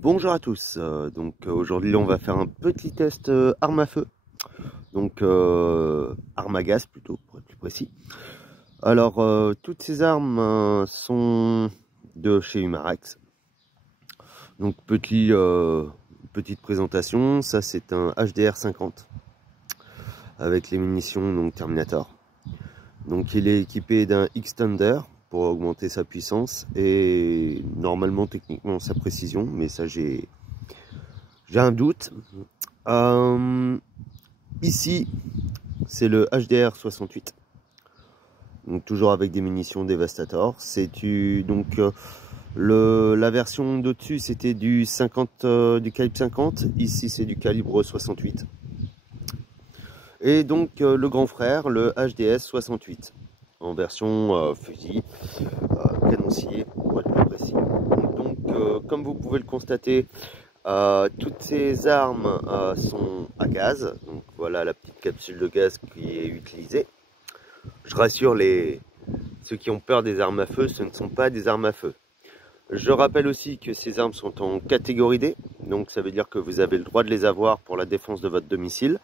Bonjour à tous, aujourd'hui on va faire un petit test arme à feu, arme à gaz plutôt pour être plus précis. Alors toutes ces armes sont de chez Umarex. Donc petite présentation, ça c'est un HDR 50 avec les munitions donc Terminator. Donc il est équipé d'un Extender pour augmenter sa puissance et normalement techniquement sa précision, mais ça j'ai un doute. Ici c'est le HDR 68, donc toujours avec des munitions Devastator. La version d'au-dessus c'était du calibre 50, ici c'est du calibre 68. Et donc le grand frère, le HDS 68, en version fusil, canoncier pour être plus précis. Comme vous pouvez le constater, toutes ces armes sont à gaz. Donc voilà la petite capsule de gaz qui est utilisée. Je rassure ceux qui ont peur des armes à feu, ce ne sont pas des armes à feu. Je rappelle aussi que ces armes sont en catégorie D, donc ça veut dire que vous avez le droit de les avoir pour la défense de votre domicile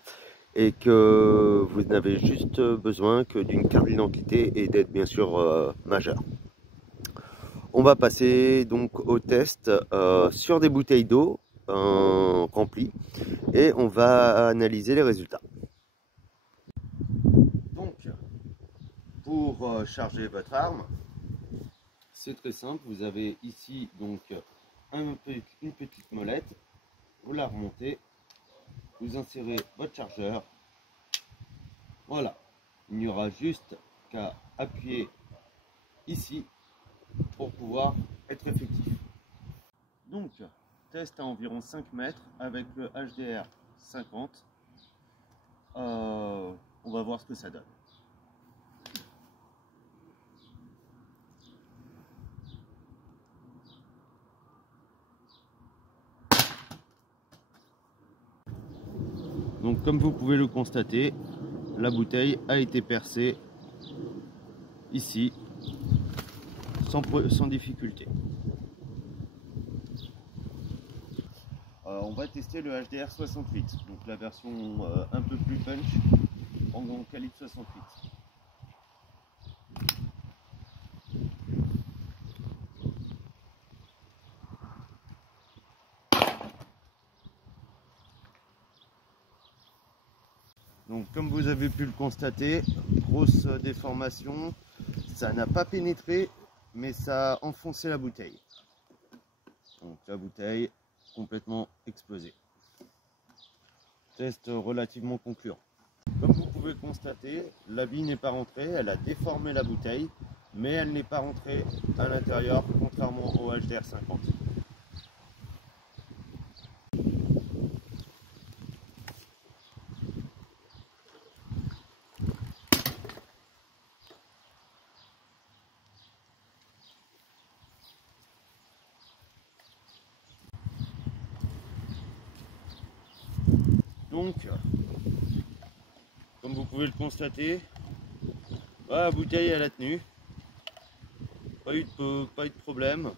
et que vous n'avez juste besoin que d'une carte d'identité et d'être bien sûr majeur. On va passer donc au test sur des bouteilles d'eau remplies et on va analyser les résultats. Donc, pour charger votre arme, c'est très simple. Vous avez ici donc une petite molette, vous la remontez, vous insérez votre chargeur. Voilà, il n'y aura juste qu'à appuyer ici pour pouvoir être effectif. Donc, test à environ 5 mètres avec le HDR 50. On va voir ce que ça donne. Donc comme vous pouvez le constater, la bouteille a été percée ici sans difficulté. On va tester le HDR 68, donc la version un peu plus punch en calibre 68. Donc comme vous avez pu le constater, grosse déformation, ça n'a pas pénétré mais ça a enfoncé la bouteille. Donc la bouteille complètement explosée. Test relativement concluant. Comme vous pouvez le constater, la bille n'est pas rentrée, elle a déformé la bouteille, mais elle n'est pas rentrée à l'intérieur, contrairement au HDR 50. Donc, comme vous pouvez le constater, la bouteille elle a tenu, pas eu de problème.